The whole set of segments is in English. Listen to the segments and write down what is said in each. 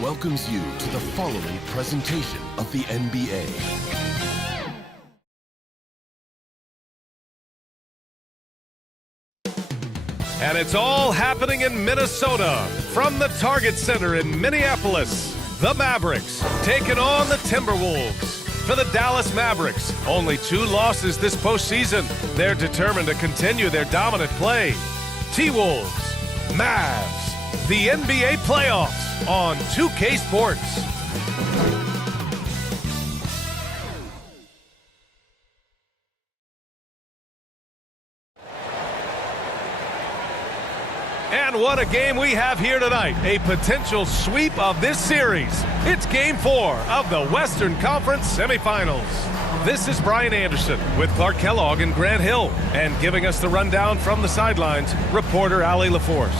welcomes you to the following presentation of the NBA. And it's all happening in Minnesota. From the Target Center in Minneapolis, the Mavericks taking on the Timberwolves. For the Dallas Mavericks, only 2 losses this postseason. They're determined to continue their dominant play. T-Wolves, Mavs, the NBA playoffs on 2K Sports. And what a game we have here tonight. A potential sweep of this series. It's Game 4 of the Western Conference Semifinals. This is Brian Anderson with Clark Kellogg and Grant Hill. And giving us the rundown from the sidelines, reporter Allie LaForce.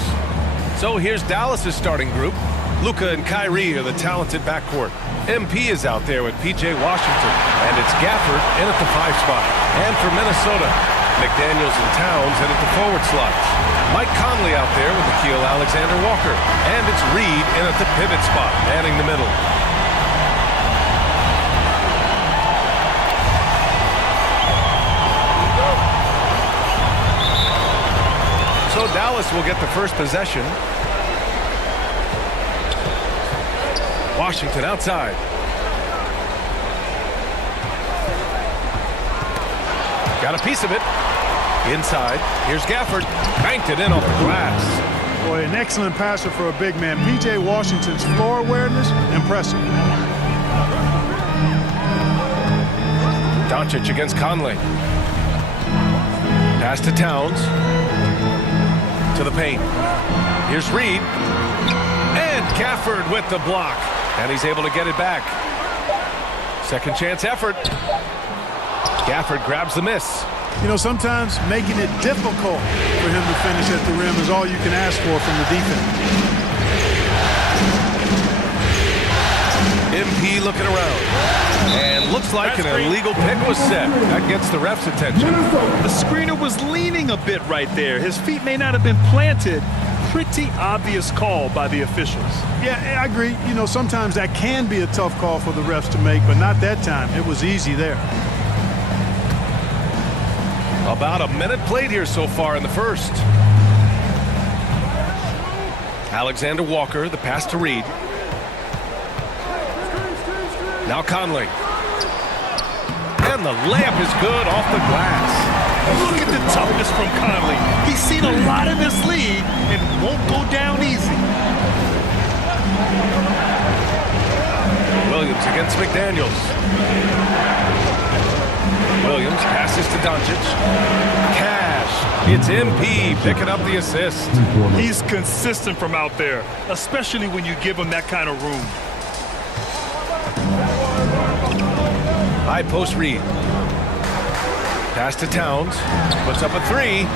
So here's Dallas's starting group. Luka and Kyrie are the talented backcourt. MP is out there with P.J. Washington. And it's Gafford in at the 5 spot. And for Minnesota, McDaniels and Towns in at the forward slots. Mike Conley out there with Nickeil Alexander-Walker. And it's Reed in at the pivot spot, manning the middle. So Dallas will get the first possession. Washington outside. Got a piece of it. Inside, here's Gafford. Banked it in off the glass. Boy, an excellent passer for a big man. P.J. Washington's floor awareness, impressive. Dončić against Conley. Pass to Towns. To the paint. Here's Reed. And Gafford with the block. And he's able to get it back. Second chance effort. Gafford grabs the miss. You know, sometimes making it difficult for him to finish at the rim is all you can ask for from the defense. MP looking around. And looks like an illegal pick was set. That gets the ref's attention. The screener was leaning a bit right there. His feet may not have been planted. Pretty obvious call by the officials. Yeah, I agree. You know, sometimes that can be a tough call for the refs to make, but not that time. It was easy there. About a minute played here so far in the first. Alexander Walker, the pass to Reed. Now Conley. And the layup is good off the glass. Look at the toughness from Conley. He's seen a lot in this league and won't go down easy. Williams against McDaniels. Williams passes to Dončić. Cash. It's MP picking up the assist. He's consistent from out there, especially when you give him that kind of room. High post Reed. Pass to Towns. Puts up a 3.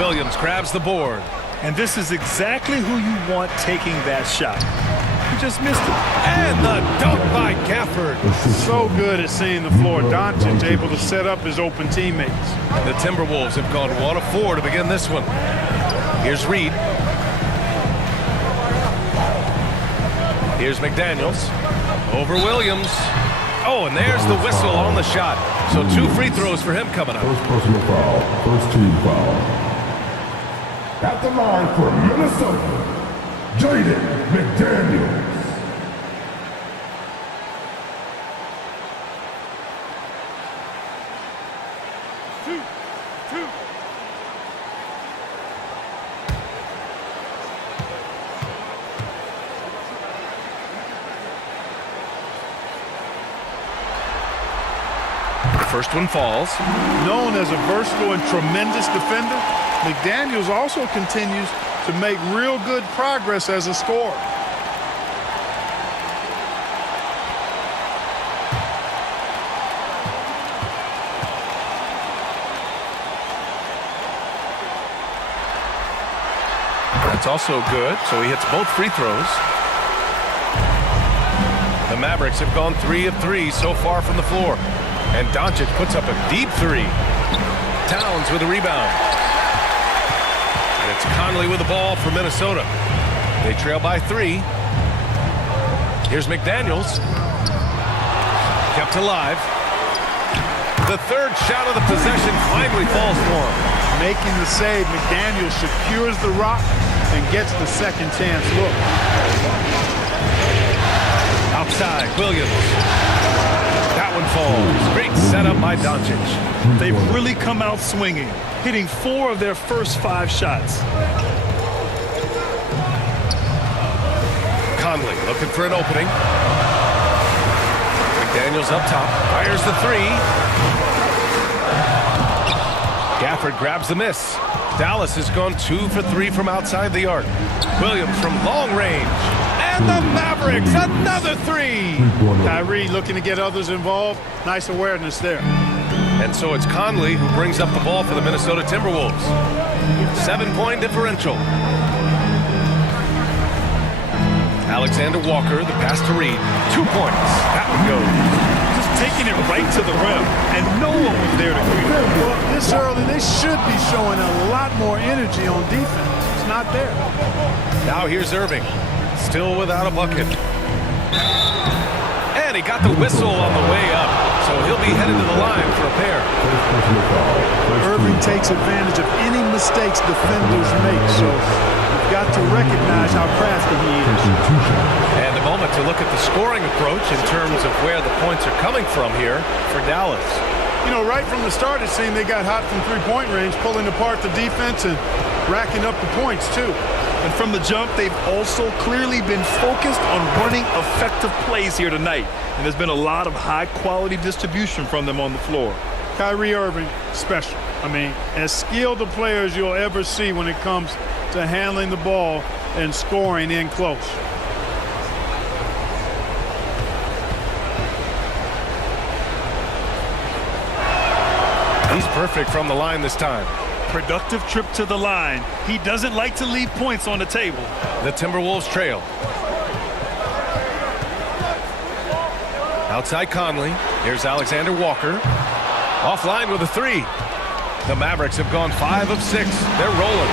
Williams grabs the board. And this is exactly who you want taking that shot. He just missed it. And the dunk by Gafford. So good at seeing the floor. Dončić able to set up his open teammates. The Timberwolves have gone 1 of 4 to begin this one. Here's Reed. Here's McDaniels. Over Williams. Oh, and there's the whistle on the shot. So 2 free throws for him coming up. First personal foul. First team foul. At the line for Minnesota, Jaden McDaniels. First one falls. Known as a versatile and tremendous defender, McDaniels also continues to make real good progress as a scorer. That's also good, so he hits both free throws. The Mavericks have gone 3 of 3 so far from the floor. And Dončić puts up a deep 3. Towns with a rebound. And it's Conley with the ball for Minnesota. They trail by 3. Here's McDaniels. Kept alive. The third shot of the possession finally falls for him. Making the save, McDaniels secures the rock and gets the second chance look. Outside, Williams. That one falls. Great setup by Dončić. They've really come out swinging, hitting 4 of their first 5 shots. Conley looking for an opening. McDaniels up top. Fires the 3. Gafford grabs the miss. Dallas has gone 2 for 3 from outside the arc. Williams from long range. And the Mavericks, another 3. Kyrie looking to get others involved. Nice awareness there. And so it's Conley who brings up the ball for the Minnesota Timberwolves. 7-point differential. Alexander Walker, the pass to Reed. 2 points. That one goes. Just taking it right to the rim, and no one was there to greet him. Well, this early, they should be showing a lot more energy on defense. It's not there. Now here's Irving. Still without a bucket. And he got the whistle on the way up, so he'll be headed to the line for a pair. Irving takes advantage of any mistakes defenders make, so you've got to recognize how crafty he is. And a moment to look at the scoring approach in terms of where the points are coming from here for Dallas. You know, right from the start, it seemed they got hot from three-point range, pulling apart the defense and racking up the points, too. And from the jump, they've also clearly been focused on running effective plays here tonight. And there's been a lot of high-quality distribution from them on the floor. Kyrie Irving, special. I mean, as skilled a player as you'll ever see when it comes to handling the ball and scoring in close. He's perfect from the line this time. Productive trip to the line. He doesn't like to leave points on the table. The Timberwolves trail. Outside Conley. Here's Alexander Walker. Offline with a 3. The Mavericks have gone 5 of 6. They're rolling.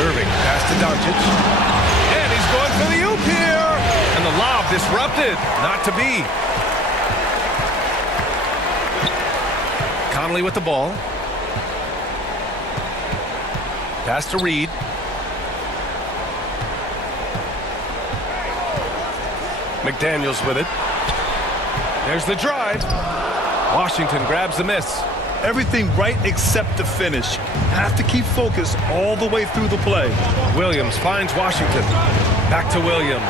Irving pass to Dončić. And he's going for the oop here. And the lob disrupted. Not to be. Conley with the ball. Pass to Reed. McDaniels with it. There's the drive. Washington grabs the miss. Everything right except the finish. Have to keep focused all the way through the play. Williams finds Washington. Back to Williams.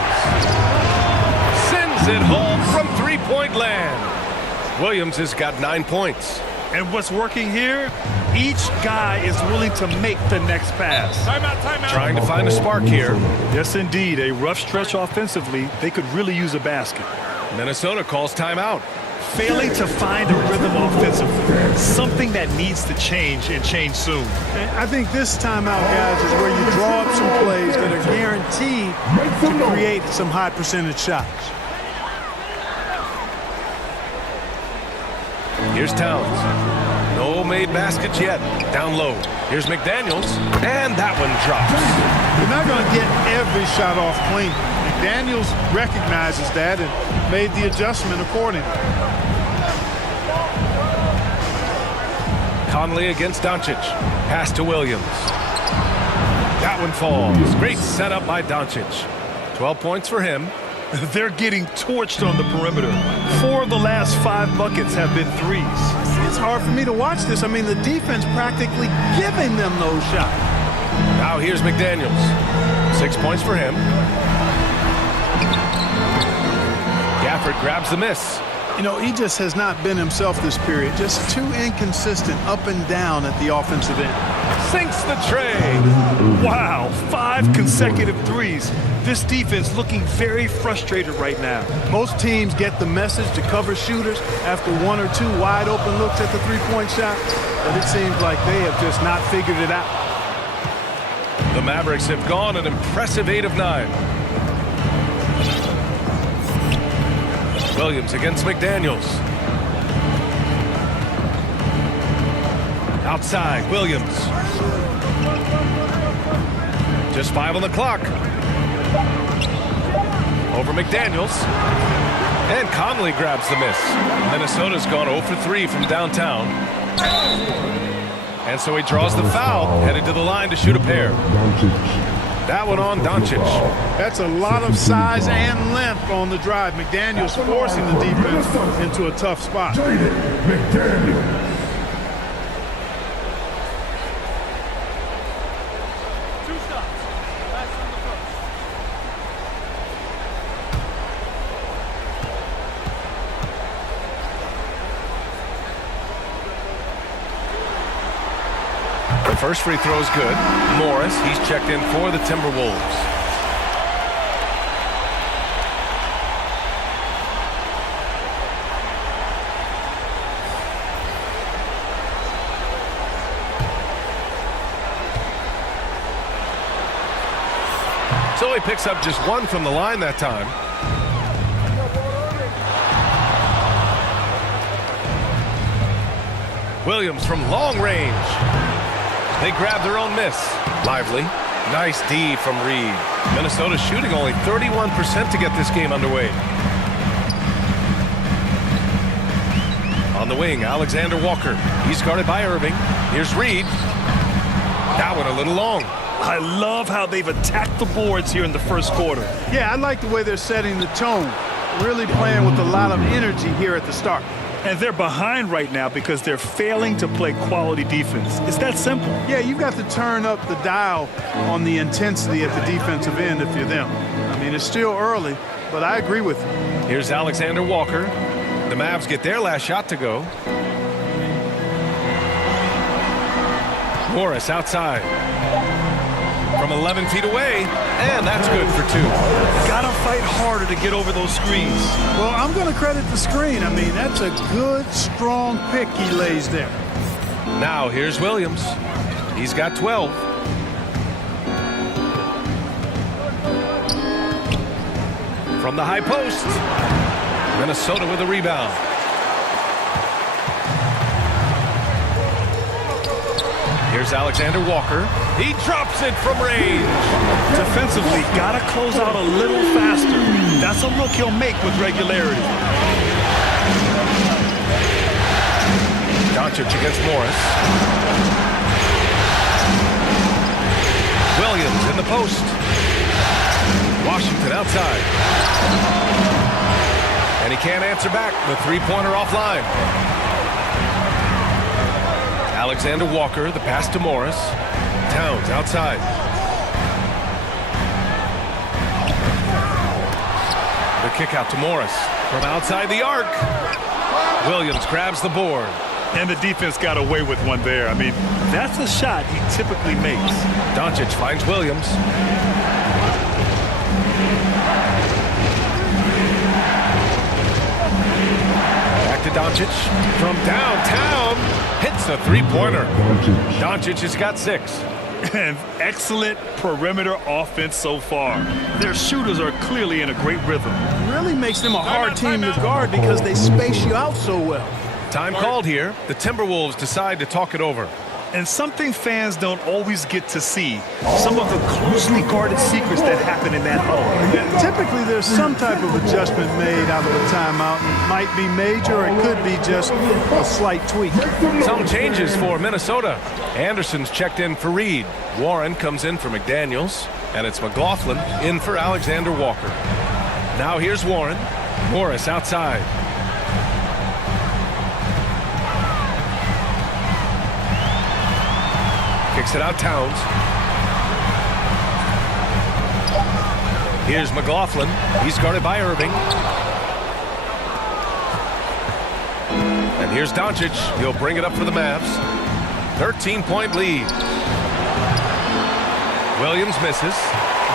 Sends it home from three-point land. Williams has got 9 points. And what's working here? Each guy is willing to make the next pass. Timeout. Trying to find a spark here. Yes, indeed. A rough stretch offensively. They could really use a basket. Minnesota calls timeout. Failing to find a rhythm offensively. Something that needs to change and change soon. And I think this timeout, guys, is where you draw up some plays that are guaranteed to create some high percentage shots. Here's Towns. No made baskets yet. Down low. Here's McDaniels. And that one drops. You're not going to get every shot off clean. McDaniels recognizes that and made the adjustment accordingly. Conley against Dončić. Pass to Williams. That one falls. Great setup by Dončić. 12 points for him. They're getting torched on the perimeter. 4 of the last 5 buckets have been threes. It's hard for me to watch this. I mean, the defense practically giving them those shots. Now here's McDaniels. 6 points for him. Gafford grabs the miss. You know, he just has not been himself this period. Just too inconsistent up and down at the offensive end. Sinks the tray. Wow, 5 consecutive threes. This defense looking very frustrated right now. Most teams get the message to cover shooters after 1 or 2 wide open looks at the three-point shot, but it seems like they have just not figured it out. The Mavericks have gone an impressive 8 of 9. Williams against McDaniels. Outside, Williams. Just 5 on the clock. Over McDaniels. And Conley grabs the miss. Minnesota's gone 0 for 3 from downtown. And so he draws the foul, headed to the line to shoot a pair. That one on Dončić. That's a lot of size and length on the drive. McDaniels forcing the defense into a tough spot. McDaniels. First free throw is good. Morris, he's checked in for the Timberwolves. So he picks up just one from the line that time. Williams from long range. They grab their own miss. Lively. Nice D from Reed. Minnesota shooting only 31% to get this game underway. On the wing, Alexander Walker. He's guarded by Irving. Here's Reed. That one a little long. I love how they've attacked the boards here in the first quarter. Yeah, I like the way they're setting the tone. Really playing with a lot of energy here at the start. And they're behind right now because they're failing to play quality defense. It's that simple. Yeah, you've got to turn up the dial on the intensity at the defensive end if you're them. I mean, it's still early, but I agree with you. Here's Alexander Walker. The Mavs get their last shot to go. Morris outside. From 11 feet away, and that's good for 2. Gotta fight harder to get over those screens. Well, I'm going to credit the screen. I mean, that's a good, strong pick he lays there. Now here's Williams. He's got 12. From the high post. Minnesota with a rebound. Here's Alexander Walker. He drops it from range. Defensively, gotta close out a little faster. That's a look he'll make with regularity. Dončić against Morris. Williams in the post. Washington outside. And he can't answer back. The three-pointer offline. Alexander Walker, the pass to Morris. Towns outside. The kick out to Morris from outside the arc. Williams grabs the board. And the defense got away with one there. I mean, that's a shot he typically makes. Dončić finds Williams. Back to Dončić from downtown. Hits a three-pointer. Dončić has got 6. And excellent perimeter offense so far. Their shooters are clearly in a great rhythm. Really makes them a hard team to guard because they space you out so well. Time called here. The Timberwolves decide to talk it over. And something fans don't always get to see, some of the closely guarded secrets that happen in that huddle. Typically, there's some type of adjustment made out of a timeout. It might be major, or it could be just a slight tweak. Some changes for Minnesota. Anderson's checked in for Reed. Warren comes in for McDaniels. And it's McLaughlin in for Alexander Walker. Now here's Warren. Morris outside. Kicks it out Towns. Here's McLaughlin. He's guarded by Irving. And here's Dončić. He'll bring it up for the Mavs. 13-point lead. Williams misses.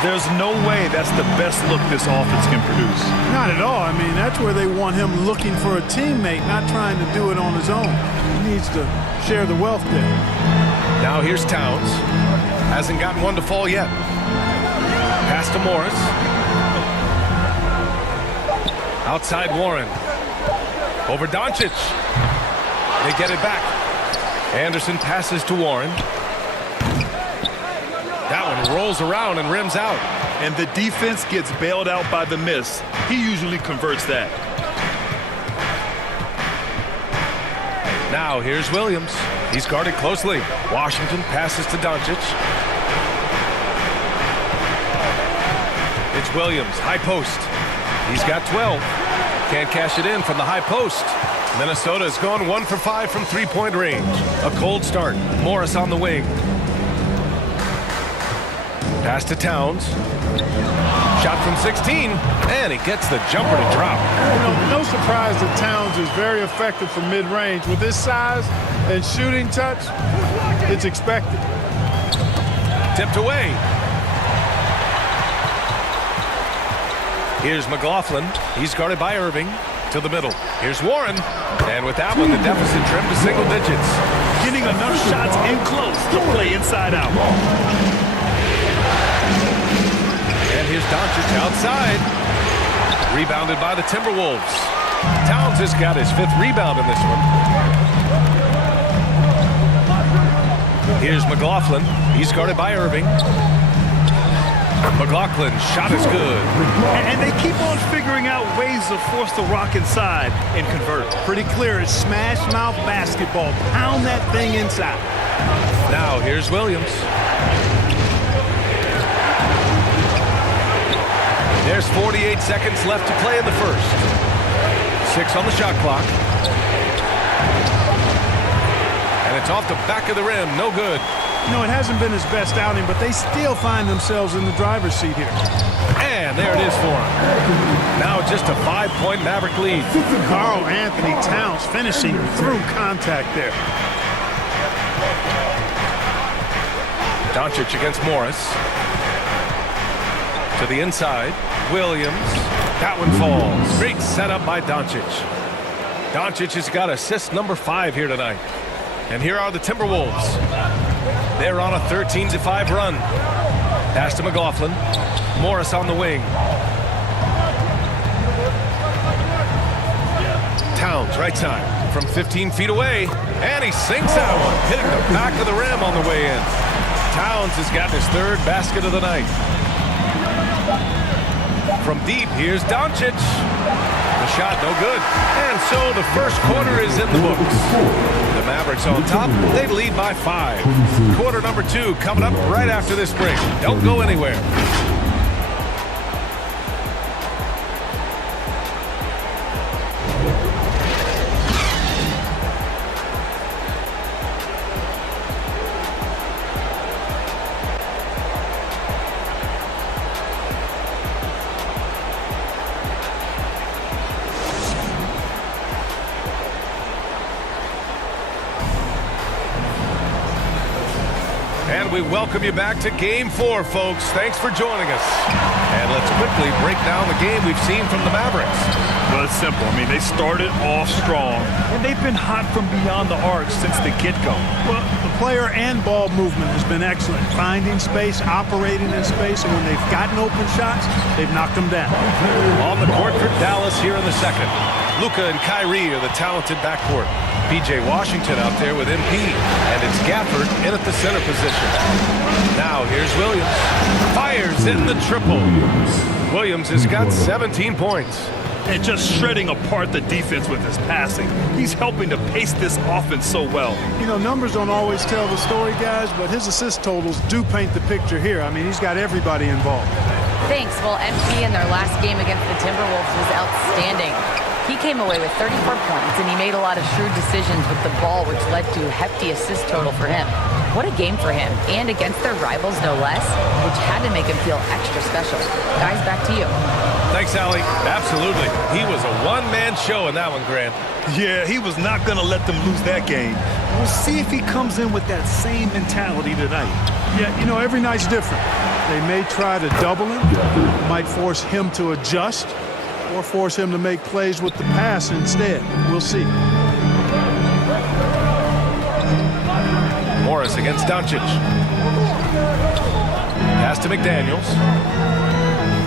There's no way that's the best look this offense can produce. Not at all. I mean, that's where they want him looking for a teammate, not trying to do it on his own. He needs to share the wealth there. Now here's Towns. Hasn't gotten one to fall yet. Pass to Morris. Outside Warren. Over Dončić. They get it back. Anderson passes to Warren. That one rolls around and rims out. And the defense gets bailed out by the miss. He usually converts that. Now here's Williams. He's guarded closely. Washington passes to Dončić. It's Williams, high post. He's got 12. Can't cash it in from the high post. Minnesota is going 1 for 5 from three-point range. A cold start. Morris on the wing. Pass to Towns. Shot from 16, and he gets the jumper to drop. No surprise that Towns is very effective from mid-range. With his size and shooting touch, it's expected. Tipped away. Here's McLaughlin. He's guarded by Irving. To the middle. Here's Warren. And with that one, the deficit trimmed to single digits. Getting enough shots in close to play inside out. And here's Dončić outside. Rebounded by the Timberwolves. Towns has got his 5th rebound in this one. Here's McLaughlin. He's guarded by Irving. McLaughlin's shot is good. And they keep on figuring out ways to force the rock inside and convert. Pretty clear. It's smash mouth basketball. Pound that thing inside. Now here's Williams. There's 48 seconds left to play in the first. 6 on the shot clock. And it's off the back of the rim. No good. You know, it hasn't been his best outing, but they still find themselves in the driver's seat here. And there it is for him. Now just a 5-point Maverick lead. Karl Anthony Towns finishing through contact there. Dončić against Morris. To the inside. Williams. That one falls. Great setup by Dončić. Dončić has got assist number 5 here tonight. And here are the Timberwolves. They're on a 13-5 run. Pass to McLaughlin. Morris on the wing. Towns, right side, from 15 feet away. And he sinks that one, hitting the back of the rim on the way in. Towns has got his 3rd basket of the night. From deep, here's Dončić. The shot, no good. And so the first quarter is in the books. The Mavericks on top. They lead by 5. Quarter number 2 coming up right after this break. Don't go anywhere. And we welcome you back to Game 4, folks. Thanks for joining us. And let's quickly break down the game we've seen from the Mavericks. Well, it's simple. I mean, they started off strong, and they've been hot from beyond the arc since the get-go. Well, the player and ball movement has been excellent. Finding space, operating in space, and when they've gotten open shots, they've knocked them down. On the court for Dallas here in the second. Luka and Kyrie are the talented backcourt. P.J. Washington out there with MP, and it's Gafford in at the center position. Now here's Williams. Fires in the triple. Williams has got 17 points. And just shredding apart the defense with his passing. He's helping to pace this offense so well. You know, numbers don't always tell the story, guys, but his assist totals do paint the picture here. I mean, he's got everybody involved. Thanks. Well, MP in their last game against the Timberwolves was outstanding. He came away with 34 points, and he made a lot of shrewd decisions with the ball, which led to a hefty assist total for him. What a game for him, and against their rivals, no less, which had to make him feel extra special. Guys, back to you. Thanks, Allie. Absolutely. He was a one-man show in that one, Grant. Yeah, he was not going to let them lose that game. We'll see if he comes in with that same mentality tonight. Yeah, you know, every night's different. They may try to double him, might force him to adjust, or force him to make plays with the pass instead. We'll see. Morris against Dončić. Pass to McDaniels.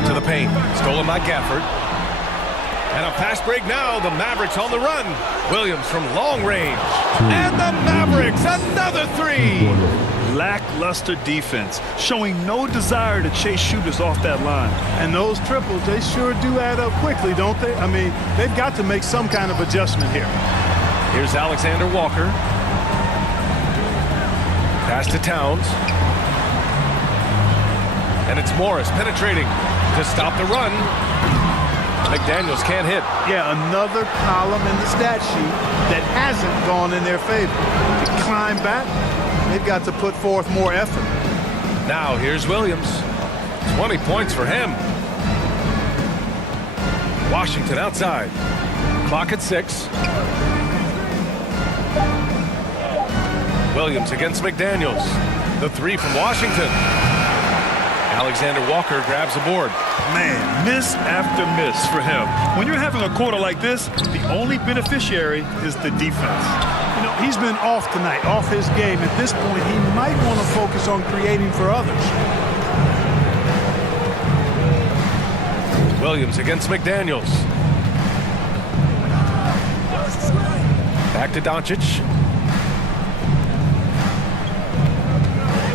To the paint. Stolen by Gafford. And a fast break now. The Mavericks on the run. Williams from long range. And the Mavericks, another three. Lackluster defense, showing no desire to chase shooters off that line. And those triples, they sure do add up quickly, don't they? I mean, they've got to make some kind of adjustment here. Here's Alexander Walker. Pass to Towns. And it's Morris penetrating to stop the run. McDaniels can't hit. Yeah, another column in the stat sheet that hasn't gone in their favor. To climb back, they've got to put forth more effort. Now here's Williams. 20 points for him. Washington outside. Clock at 6. Williams against McDaniels. The three from Washington. Alexander Walker grabs the board. Man, miss after miss for him. When you're having a quarter like this, the only beneficiary is the defense. You know, he's been off tonight, off his game. At this point, he might want to focus on creating for others. Williams against McDaniels. Back to Dončić.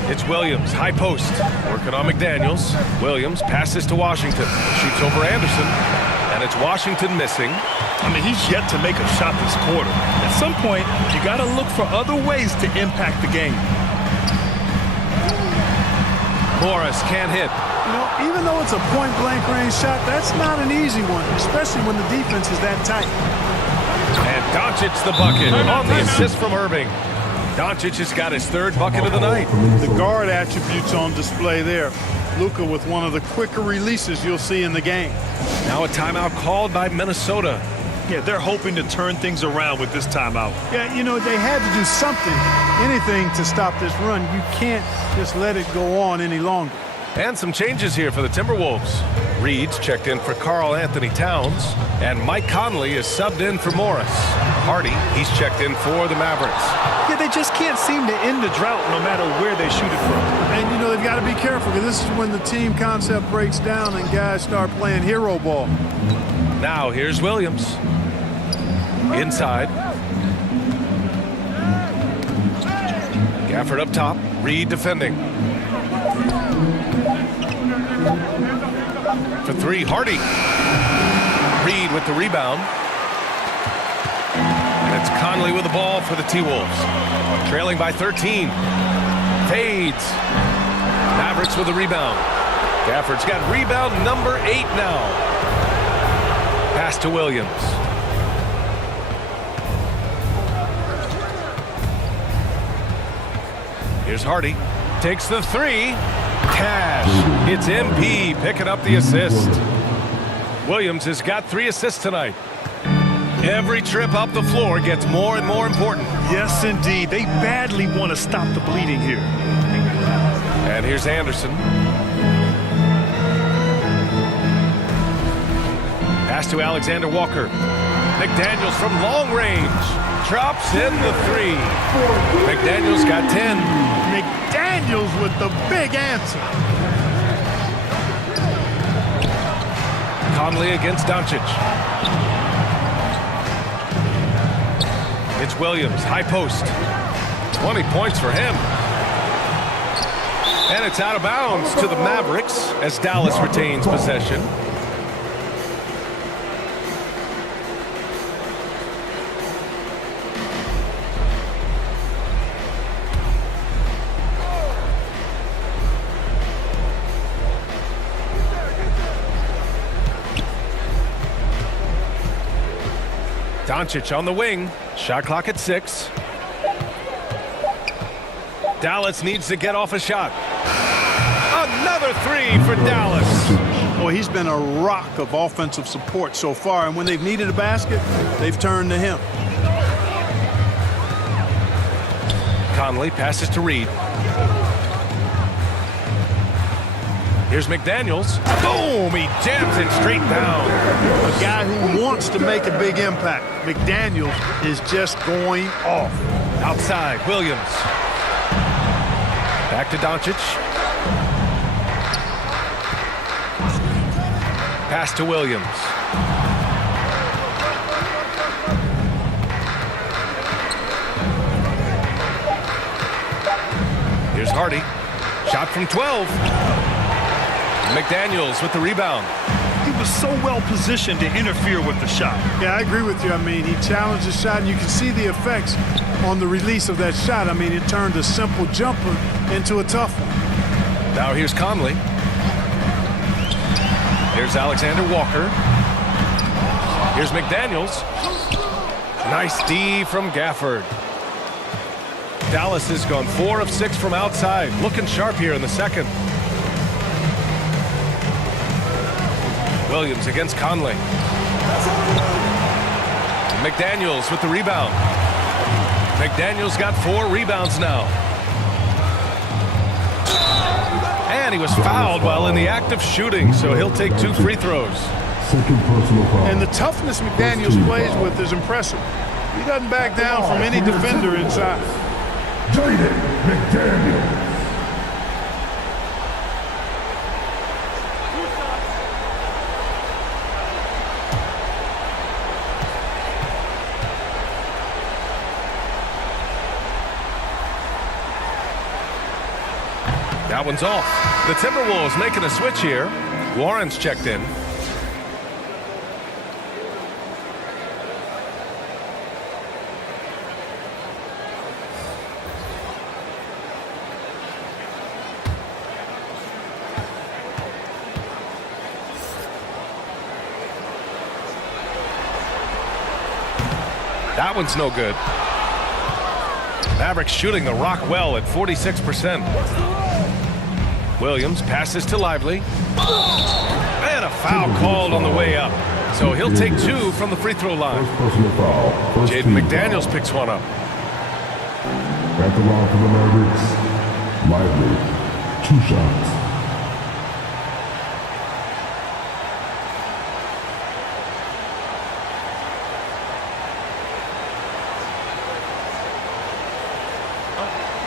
It's Williams, high post, working on McDaniels. Williams passes to Washington, shoots over Anderson, and it's Washington missing. I mean, he's yet to make a shot this quarter. At some point, you got to look for other ways to impact the game. Morris can't hit. You know, even though it's a point-blank range shot, that's not an easy one, especially when the defense is that tight. And Dončić the bucket on the assist from Irving. Dončić has got his third bucket of the night. The guard attributes on display there. Luka with one of the quicker releases you'll see in the game. Now a timeout called by Minnesota. Yeah, they're hoping to turn things around with this timeout. Yeah, you know, they had to do something, anything to stop this run. You can't just let it go on any longer. And some changes here for the Timberwolves. Reed's checked in for Karl Anthony Towns, and Mike Conley is subbed in for Morris. Hardy, he's checked in for the Mavericks. Yeah, they just can't seem to end the drought no matter where they shoot it from. And, you know, they've got to be careful because this is when the team concept breaks down and guys start playing hero ball. Now here's Williams. Inside. Gafford up top. Reed defending. For three, Hardy. Reed with the rebound. And it's Conley with the ball for the T-Wolves. Trailing by 13. Fades. Mavericks with the rebound. Gafford's got rebound number 8 now. Pass to Williams. Here's Hardy. Takes the three. Cash. It's MP picking up the assist. Williams has got 3 assists tonight. Every trip up the floor gets more and more important. Yes, indeed. They badly want to stop the bleeding here. And here's Anderson. Pass to Alexander Walker. McDaniels from long range. Drops in the 3. McDaniels got 10. McDaniels with the big answer. Conley against Dončić. It's Williams, high post. 20 points for him. And it's out of bounds to the Mavericks as Dallas retains possession. Dončić on the wing. Shot clock at 6. Dallas needs to get off a shot. Another 3 for Dallas. Boy, he's been a rock of offensive support so far, and when they've needed a basket, they've turned to him. Conley passes to Reed. Here's McDaniels. Boom! He jams it straight down. A guy who wants to make a big impact. McDaniels is just going off. Outside, Williams. Back to Dončić. Pass to Williams. Hardy. Shot from 12. McDaniels with the rebound. He was so well positioned to interfere with the shot. Yeah, I agree with you. I mean, he challenged the shot, and you can see the effects on the release of that shot. I mean, it turned a simple jumper into a tough one. Now here's Conley. Here's Alexander Walker. Here's McDaniels. Nice D from Gafford. Dallas has gone 4 of 6 from outside. Looking sharp here in the second. Williams against Conley. McDaniels with the rebound. McDaniels got 4 rebounds now. And he was fouled while in the act of shooting, so he'll take 2 free throws. Second personal foul. And the toughness McDaniels plays with is impressive. He doesn't back down from any defender inside. Jaden McDaniels. That one's off. The Timberwolves making a switch here. Warren's checked in. That one's no good. Mavericks shooting the rock well at 46%. Williams passes to Lively. And a foul called on the way up. So he'll take 2 from the free throw line. First personal foul. First Jaden team McDaniels foul. picks one up. At the line for the Mavericks. Lively. 2 shots.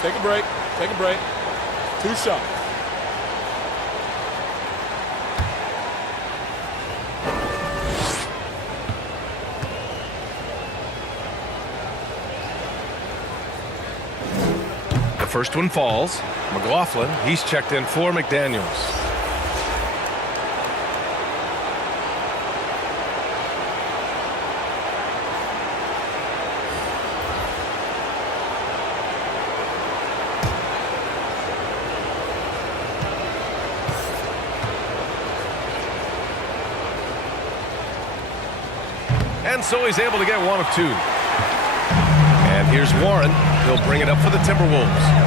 Take a break. Take a break. 2 shots. The first one falls. McLaughlin, he's checked in for McDaniels. And so he's able to get 1 of 2. And here's Warren. He'll bring it up for the Timberwolves.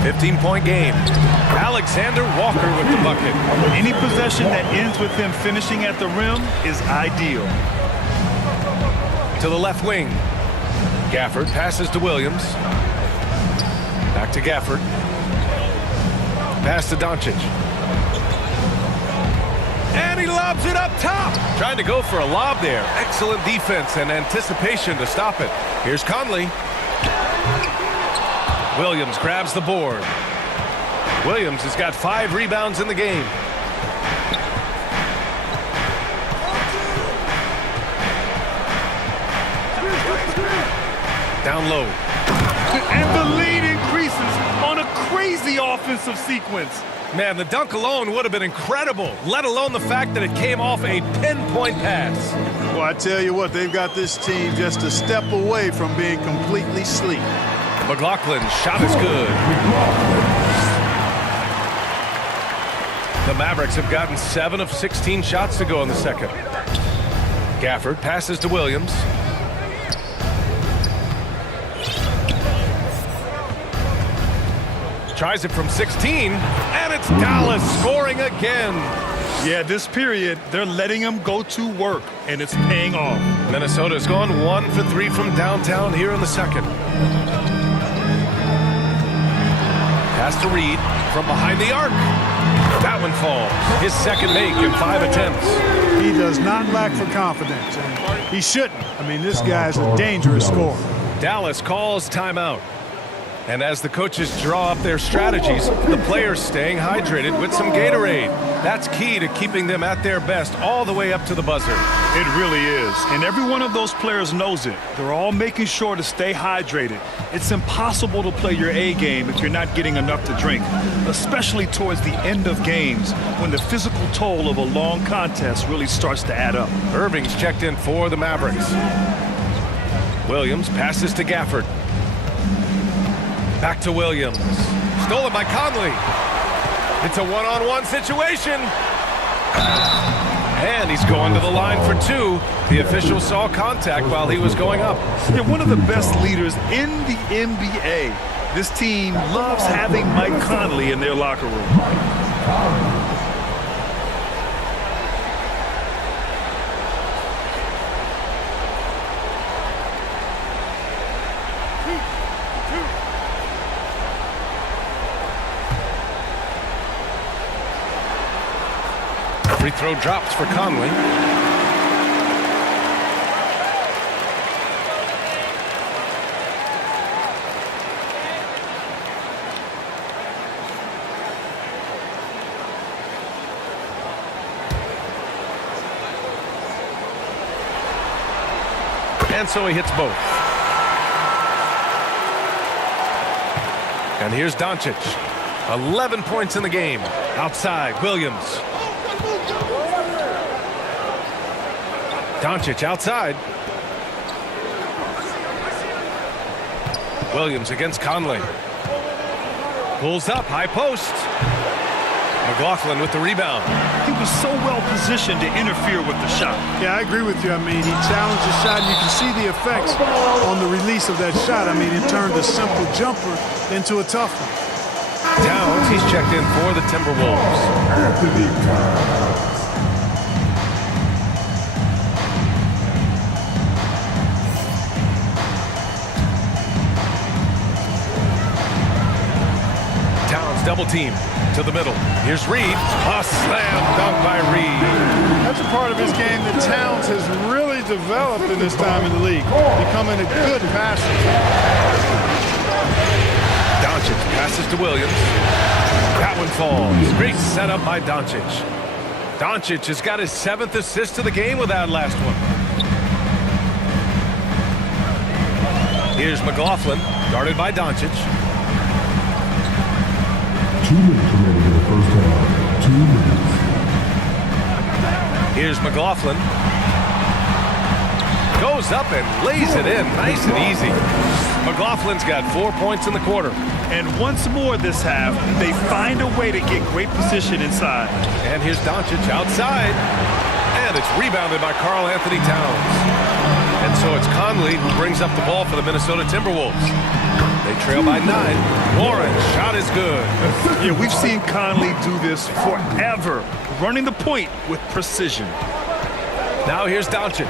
15-point game. Alexander Walker with the bucket. Any possession that ends with him finishing at the rim is ideal. To the left wing. Gafford passes to Williams. Back to Gafford. Pass to Dončić. And he lobs it up top. Trying to go for a lob there. Excellent defense and anticipation to stop it. Here's Conley. Williams grabs the board. Williams has got 5 rebounds in the game. Down low. And the lead increases on a crazy offensive sequence. Man, the dunk alone would have been incredible, let alone the fact that it came off a pinpoint pass. Well, I tell you what, they've got this team just a step away from being completely asleep. McLaughlin's shot is good. The Mavericks have gotten 7 of 16 shots to go in the second. Gafford passes to Williams. Tries it from 16, and it's Dallas scoring again. Yeah, this period, they're letting him go to work, and it's paying off. Minnesota's gone 1 for 3 from downtown here in the second. Pass to Reed from behind the arc. That one falls. His second make in 5 attempts. He does not lack for confidence, and he shouldn't. I mean, this guy's a dangerous scorer. Dallas calls timeout. And as the coaches draw up their strategies, the players staying hydrated with some Gatorade. That's key to keeping them at their best all the way up to the buzzer. It really is. And every one of those players knows it. They're all making sure to stay hydrated. It's impossible to play your A game if you're not getting enough to drink, especially towards the end of games when the physical toll of a long contest really starts to add up. Irving's checked in for the Mavericks. Williams passes to Gafford. Back to Williams. Stolen by Conley. It's a one-on-one situation. And he's going to the line for two. The official saw contact while he was going up. They're one of the best leaders in the NBA. This team loves having Mike Conley in their locker room. Free throw drops for Conley. And so he hits both. And here's Dončić. 11 points in the game. Outside, Williams. Dončić outside. Williams against Conley. Pulls up, high post. McLaughlin with the rebound. He was so well positioned to interfere with the shot. Yeah, I agree with you. I mean, he challenged the shot, and you can see the effects on the release of that shot. I mean, it turned a simple jumper into a tough one. Towns, he's checked in for the Timberwolves. Anthony Towns. Double team to the middle. Here's Reed. A slam dunk by Reed. That's a part of his game that Towns has really developed in this time in the league, becoming a good passer. Dončić passes to Williams. That one falls. Great setup by Dončić. Dončić has got his 7th assist of the game with that last one. Here's McLaughlin, guarded by Dončić. 2 minutes remaining in the first half. 2 minutes. Here's McLaughlin. Goes up and lays it in nice and easy. McLaughlin's got 4 points in the quarter. And once more this half, they find a way to get great position inside. And here's Dončić outside. And it's rebounded by Karl Anthony Towns. And so it's Conley who brings up the ball for the Minnesota Timberwolves. They trail by 9. Warren, shot is good. Yeah, we've seen Conley do this forever, running the point with precision. Now here's Dončić.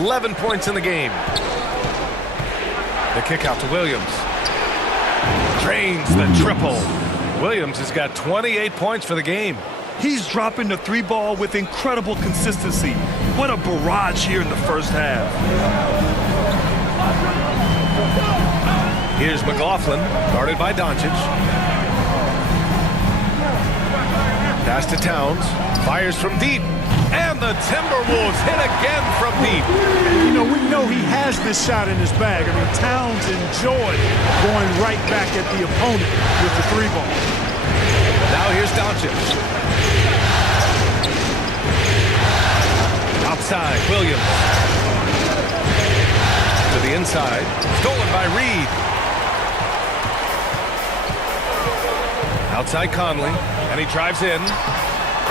11 points in the game. The kick out to Williams. Drains the triple. Williams has got 28 points for the game. He's dropping the 3 ball with incredible consistency. What a barrage here in the first half. Here's McLaughlin, guarded by Dončić. Pass to Towns, fires from deep, and the Timberwolves hit again from deep. You know, we know he has this shot in his bag. I mean, Towns enjoyed going right back at the opponent with the 3 ball. Now here's Dončić. Outside, Williams. To the inside, stolen by Reed. Outside Conley, and he drives in.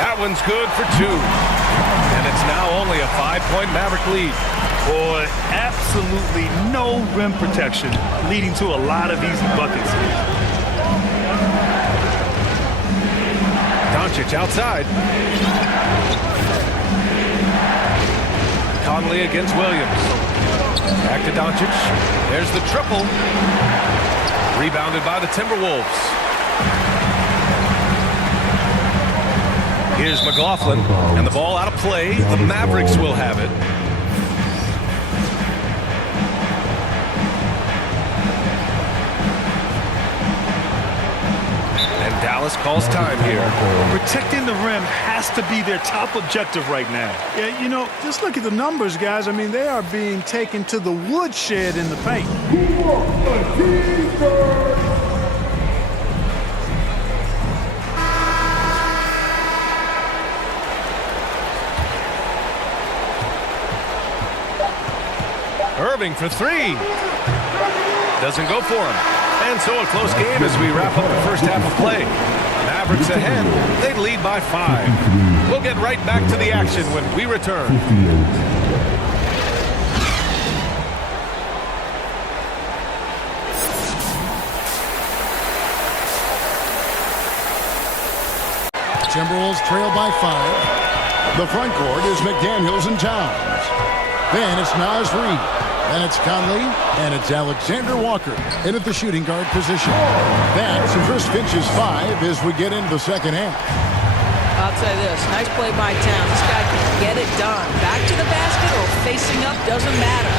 That one's good for 2. And it's now only a 5-point Maverick lead. Boy, absolutely no rim protection, leading to a lot of easy buckets. Dončić outside. Conley against Williams. Back to Dončić. There's the triple. Rebounded by the Timberwolves. Here's McLaughlin, and the ball out of play. The Mavericks will have it. Dallas calls time here. Protecting the rim has to be their top objective right now. Yeah, you know, just look at the numbers, guys. I mean, they are being taken to the woodshed in the paint. Irving for three. Doesn't go for him. And so a close game as we wrap up the first half of play. Mavericks ahead. They lead by 5. We'll get right back to the action when we return. Timberwolves trail by 5. The front court is McDaniels and Towns. Then it's Naz Reid. Then it's Conley, and it's Alexander Walker in at the shooting guard position. That's Chris Finch's 5 as we get into the second half. I'll tell you this, nice play by Towns. This guy can get it done. Back to the basket or facing up, doesn't matter.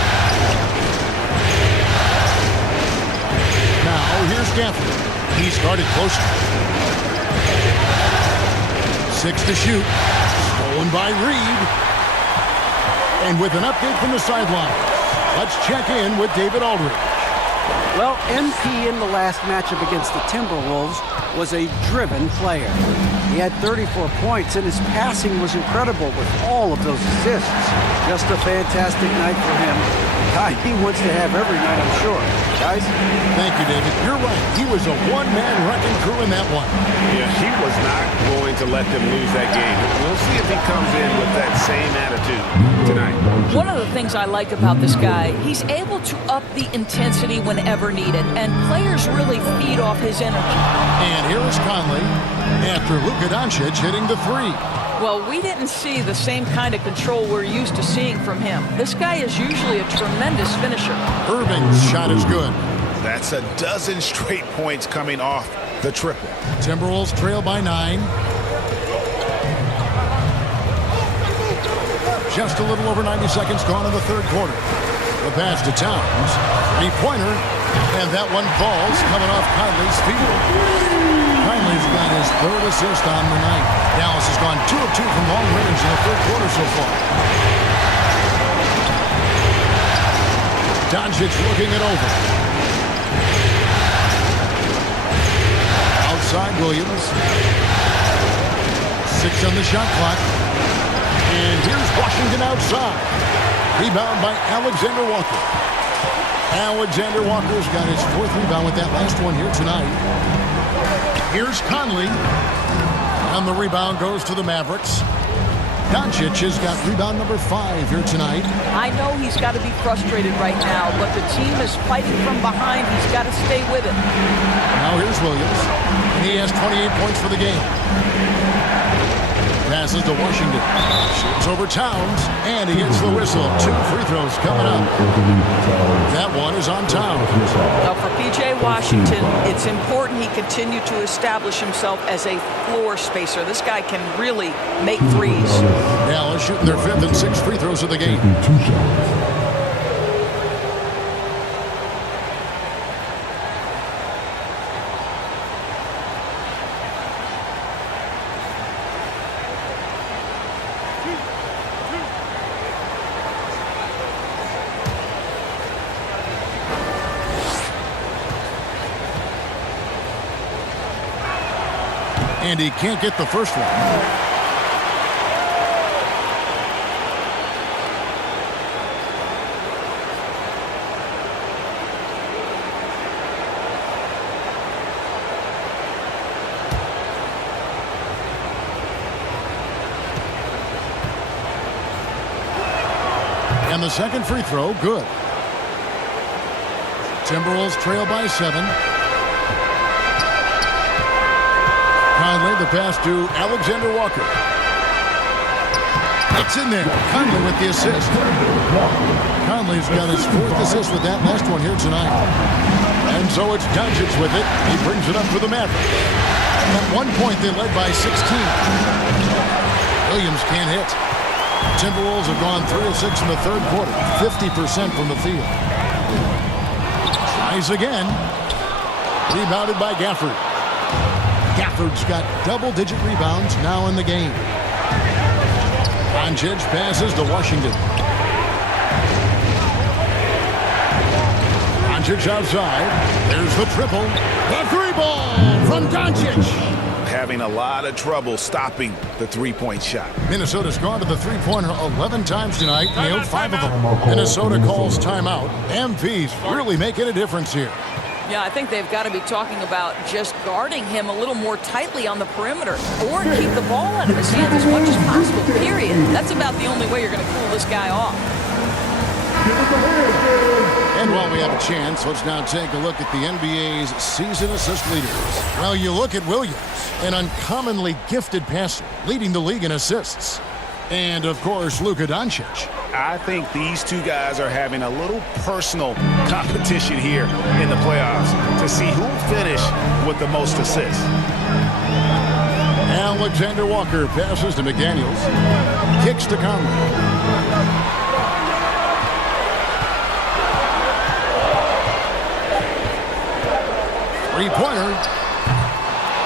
Now here's Gaffney. He's guarded closer. 6 to shoot. Stolen by Reid. And with an update from the sideline, let's check in with David Aldridge. Well, MP in the last matchup against the Timberwolves was a driven player. He had 34 points, and his passing was incredible with all of those assists. Just a fantastic night for him. Guy he wants to have every night, I'm sure. Guys? Thank you, David. You're right. He was a one-man wrecking crew in that one. Yeah, he was not going to let them lose that game. We'll see if he comes in with that same attitude tonight. One of the things I like about this guy, he's able to up the intensity whenever needed, and players really feed off his energy. And here is Conley after Dončić hitting the 3. Well, we didn't see the same kind of control we're used to seeing from him. This guy is usually a tremendous finisher. Irving's shot is good. That's a dozen straight points coming off the triple. Timberwolves trail by 9. Just a little over 90 seconds gone in the third quarter. The pass to Towns. 3-pointer. And that one falls coming off Conley's feet. Conley's got his 3rd assist on the night. Dallas has gone 2 of 2 from long range in the third quarter so far. Dončić looking it over. Outside Williams. 6 on the shot clock. And here's Washington outside. Rebound by Alexander Walker. Alexander Walker's got his 4th rebound with that last one here tonight. Here's Conley. And the rebound goes to the Mavericks. Dončić has got rebound number 5 here tonight. I know he's got to be frustrated right now, but the team is fighting from behind. He's got to stay with it. Now here's Williams. And he has 28 points for the game. Passes to Washington. Shoots over Towns. And he gets the whistle. 2 free throws coming up. That one is on Towns. Now for P.J. Washington, it's important he continue to establish himself as a floor spacer. This guy can really make threes. Dallas shooting their 5th and 6th free throws of the game. 2 shots. And he can't get the first one. And the second free throw, good. Timberwolves trail by 7. Conley, the pass to Alexander Walker. It's in there. Conley with the assist. Conley's got his 4th assist with that last one here tonight. And so it's Dončić with it. He brings it up for the Mavericks. At one point, they led by 16. Williams can't hit. Timberwolves have gone 3 of 6 in the third quarter. 50% from the field. Tries again. Rebounded by Gafford. Gafford's got double-digit rebounds now in the game. Dončić passes to Washington. Dončić outside. There's the triple. The three ball from Dončić. Having a lot of trouble stopping the three-point shot. Minnesota's gone to the three-pointer 11 times tonight, nailed 5 of them. Minnesota calls timeout. MP's really making a difference here. Yeah, I think they've got to be talking about just guarding him a little more tightly on the perimeter or keep the ball out of his hands as much as possible, period. That's about the only way you're going to cool this guy off. And while we have a chance, let's now take a look at the NBA's season assist leaders. Well, you look at Williams, an uncommonly gifted passer, leading the league in assists. And, of course, Luka Dončić. I think these two guys are having a little personal competition here in the playoffs to see who will finish with the most assists. Alexander Walker passes to McDaniels. Kicks to Conley. Three-pointer.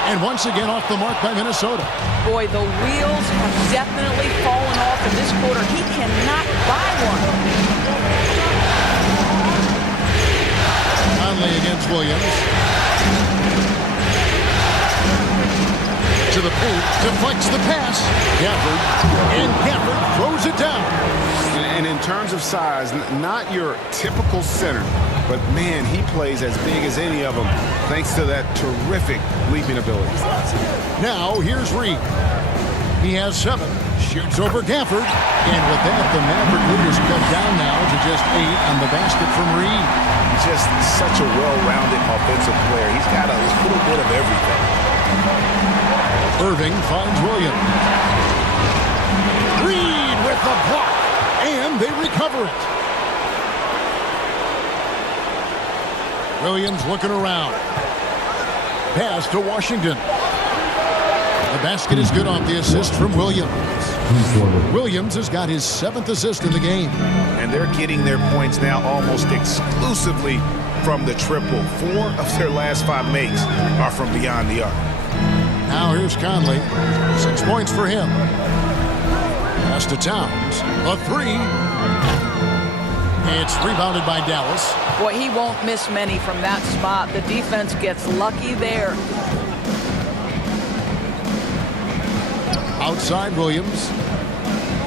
And once again off the mark by Minnesota. Boy, the wheels have definitely fallen off in this quarter. He cannot buy one. Conley against Williams. To the paint, deflects the pass. Gafford, and Gafford throws it down. And in terms of size, not your typical center, but man, he plays as big as any of them thanks to that terrific leaping ability. Now, here's Reed. He has 7, shoots over Gafford, and with that, the Maverick lead is cut down now to just 8 on the basket from Reed. Just such a well-rounded offensive player. He's got a little bit of everything. Irving finds Williams. Reed with the block, and they recover it. Williams looking around. Pass to Washington. The basket is good off the assist from Williams. Williams has got his 7th assist in the game. And they're getting their points now almost exclusively from the triple. 4 of their last 5 makes are from beyond the arc. Now here's Conley. 6 points for him. Pass to Towns. A 3. It's rebounded by Dallas. Boy, he won't miss many from that spot. The defense gets lucky there. Outside Williams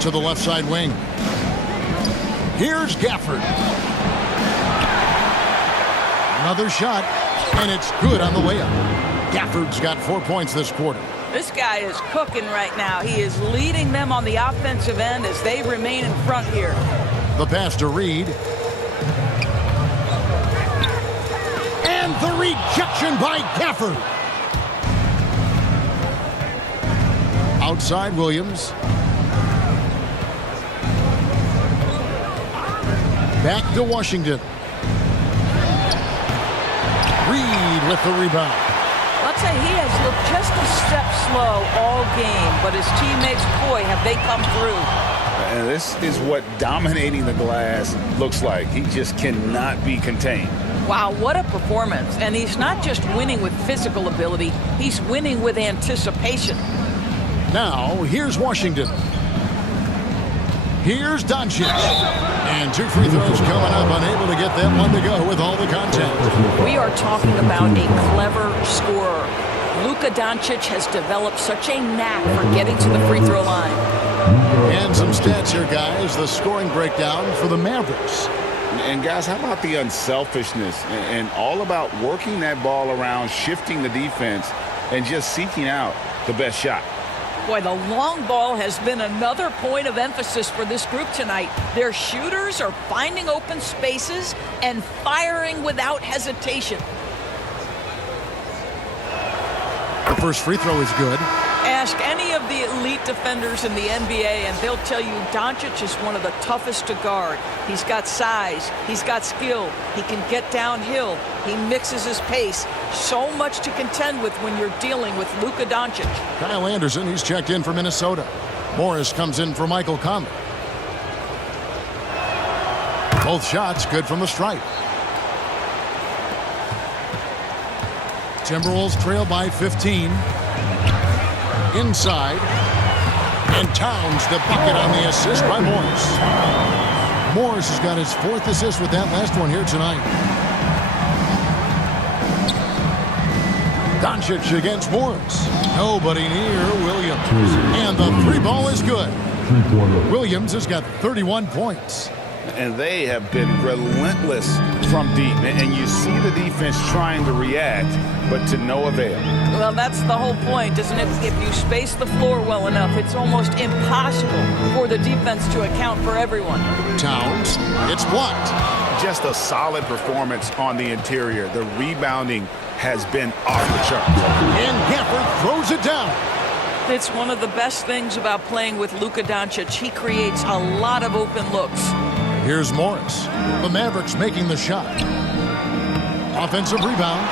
to the left side wing. Here's Gafford. Another shot, and it's good on the way up. Gafford's got 4 points this quarter. This guy is cooking right now. He is leading them on the offensive end as they remain in front here. The pass to Reed. And the rejection by Gafford. Outside Williams. Back to Washington. Reed with the rebound. I'll say he has looked just a step slow all game, but his teammates, boy, have they come through. And this is what dominating the glass looks like. He just cannot be contained. Wow, what a performance. And he's not just winning with physical ability, he's winning with anticipation. Now, here's Washington. Here's Dončić. And 2 free throws coming up, unable to get that one to go with all the contact. We are talking about a clever scorer. Luka Dončić has developed such a knack for getting to the free throw line. And some stats here, guys. The scoring breakdown for the Mavericks. And guys, how about the unselfishness and all about working that ball around, shifting the defense, and just seeking out the best shot. Boy, the long ball has been another point of emphasis for this group tonight. Their shooters are finding open spaces and firing without hesitation. The first free throw is good. Ask any of the elite defenders in the NBA and they'll tell you Dončić is one of the toughest to guard. He's got size, he's got skill, he can get downhill, he mixes his pace. So much to contend with when you're dealing with Luka Dončić. Kyle Anderson, he's checked in for Minnesota. Morris comes in for Michael Conley. Both shots good from the stripe. Timberwolves trail by 15. Inside. And Towns the bucket on the assist by Morris. Morris has got his 4th assist with that last one here tonight. Dončić against Morris. Nobody near Williams. And the 3-ball is good. Williams has got 31 points. And they have been relentless from deep. And you see the defense trying to react, but to no avail. Well, that's the whole point, isn't it? If you space the floor well enough, it's almost impossible for the defense to account for everyone. Towns, it's blocked. Just a solid performance on the interior. The rebounding has been off the charts. And Gafford throws it down. It's one of the best things about playing with Luka Dončić. He creates a lot of open looks. Here's Morris. The Mavericks making the shot. Offensive rebound.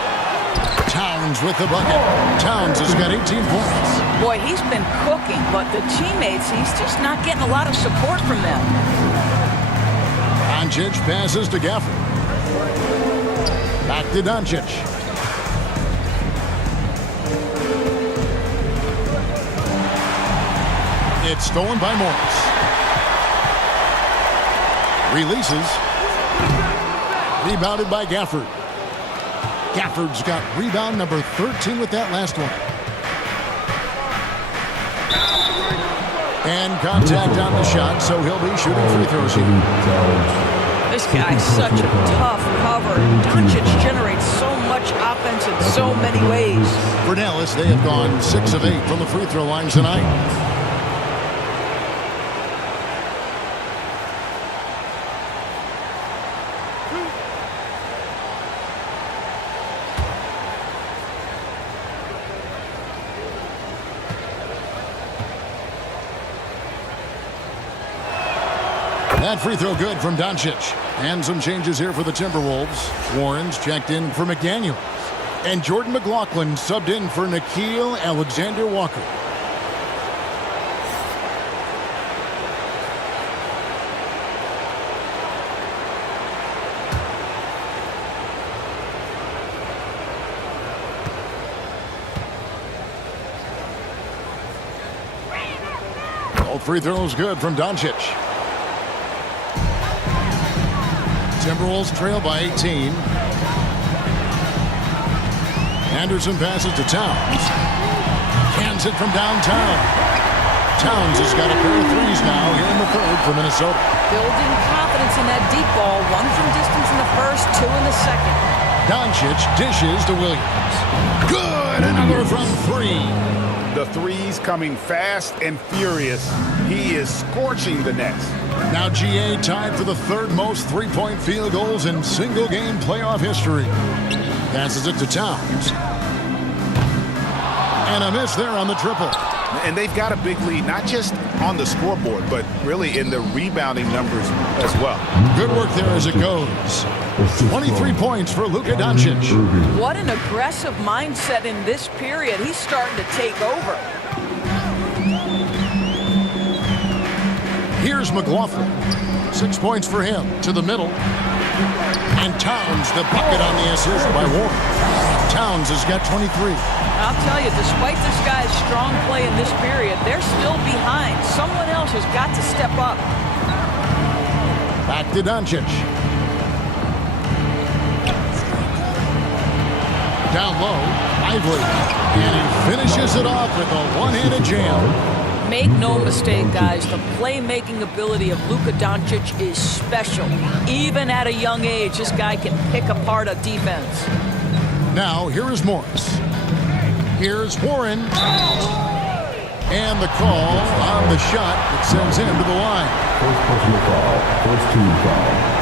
Towns with the bucket. Towns has got 18 points. Boy, he's been cooking, but the teammates, he's just not getting a lot of support from them. Dončić passes to Gafford. Back to Dončić. It's stolen by Morris. Releases. Rebounded by Gafford. Gafford's got rebound number 13 with that last one. And contact on the shot, so he'll be shooting free throws here. This guy's such a tough cover. Dončić generates so much offense in so many ways. For Dallas, they have gone 6 of 8 from the free throw line tonight. That free throw good from Dončić. And some changes here for the Timberwolves. Warren's checked in for McDaniel. And Jordan McLaughlin subbed in for Nickeil Alexander-Walker. All free throws good from Dončić. Timberwolves trail by 18. Anderson passes to Towns. Cans it from downtown. Towns has got a pair of threes now here in the 3rd for Minnesota. Building confidence in that deep ball. 1 from distance in the 1st, 2 in the 2nd. Dončić dishes to Williams. Good! Another from 3. The threes coming fast and furious. He is scorching the nets. Now GA tied for the 3rd most three-point field goals in single-game playoff history. Passes it to Towns. And a miss there on the triple. And they've got a big lead, not just on the scoreboard, but really in the rebounding numbers as well. Good work there as it goes. 23 points for Luka Dončić. What an aggressive mindset in this period. He's starting to take over. Here's McLaughlin. 6 points for him to the middle. And Towns the bucket on the assist by Warren. Towns has got 23. I'll tell you, despite this guy's strong play in this period, they're still behind. Someone else has got to step up. Back to Dončić. Down low, Lively. And he finishes it off with a one-handed jam. Make no mistake, guys, the playmaking ability of Luka Dončić is special. Even at a young age, this guy can pick apart a defense. Now, here is Morris. Here's Warren. And the call on the shot that sends him to the line. First personal foul. First team foul.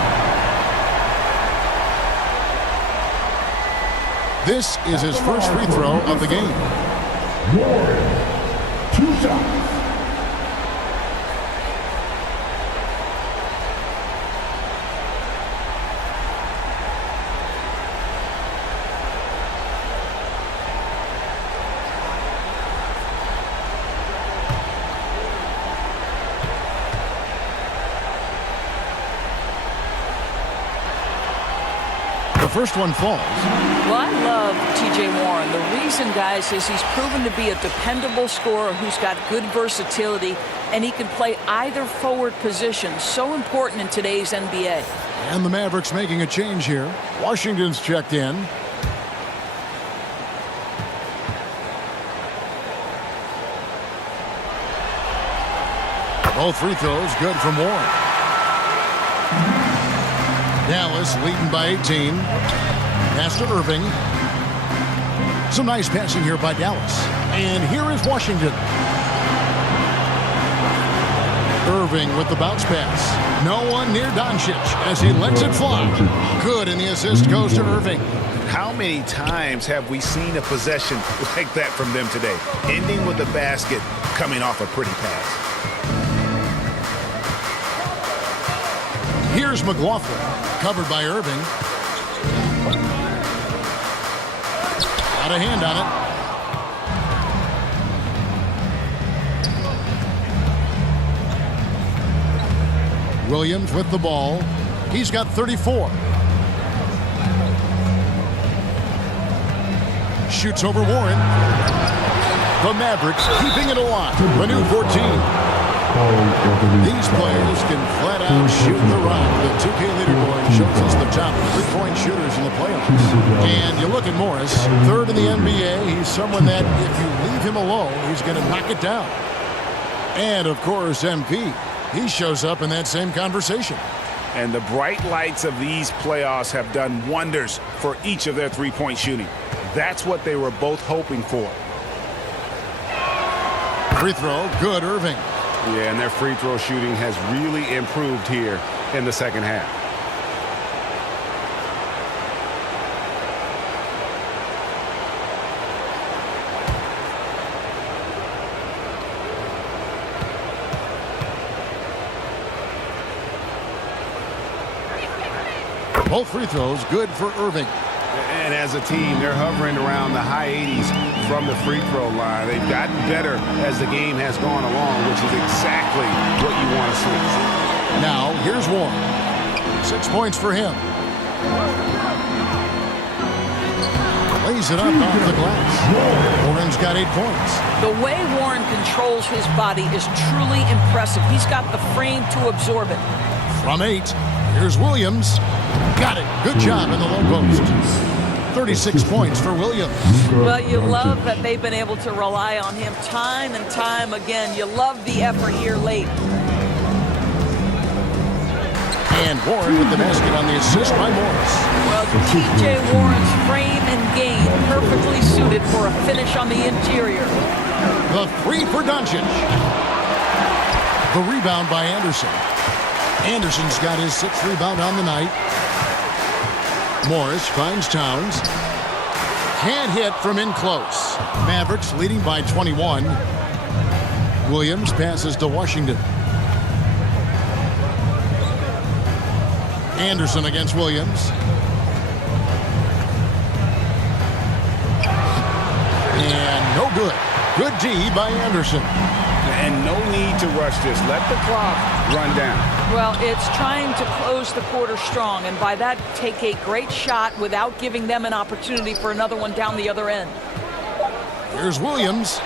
This is his first free throw of the game. Warren. 2 shots. The first one falls. Well, I love T.J. Warren. The reason, guys, is he's proven to be a dependable scorer who's got good versatility, and he can play either forward position. So important in today's NBA. And the Mavericks making a change here. Washington's checked in. Both free throws good from Warren. Dallas leading by 18. Pass to Irving. Some nice passing here by Dallas. And here is Washington. Irving with the bounce pass. No one near Dončić as he lets it fly. Good, and the assist goes to Irving. How many times have we seen a possession like that from them today? Ending with the basket, coming off a pretty pass. Here's McLaughlin, covered by Irving. Got a hand on it. Williams with the ball. He's got 34. Shoots over Warren. The Mavericks keeping it alive. The new 14. These players can flat out shoot the rock. The 2K leaderboard shows us the top three-point shooters in the playoffs. And you look at Morris, third in the NBA. He's someone that if you leave him alone, he's going to knock it down. And, of course, MP. He shows up in that same conversation. And the bright lights of these playoffs have done wonders for each of their three-point shooting. That's what they were both hoping for. Free throw, good, Irving. Yeah, and their free throw shooting has really improved here in the second half. Both free throws good for Irving. And as a team, they're hovering around the high 80s from the free throw line. They've gotten better as the game has gone along, which is exactly what you want to see. Now, here's Warren. 6 points for him. Lays it up off the glass. Warren's got 8 points. The way Warren controls his body is truly impressive. He's got the frame to absorb it. From 8, here's Williams. Got it. Good job in the low post. 36 points for Williams. Well, you love that they've been able to rely on him time and time again. You love the effort here late. And Warren with the basket on the assist by Morris. Well, T.J. Warren's frame and game perfectly suited for a finish on the interior. The three for Dončić. The rebound by Anderson. Anderson's got his 6th rebound on the night. Morris finds Towns. Can't hit from in close. Mavericks leading by 21. Williams passes to Washington. Anderson against Williams. And no good. Good D by Anderson. And no need to rush this. Let the clock run down. Well, it's trying to close the quarter strong, and by that, take a great shot without giving them an opportunity for another one down the other end. Here's Williams.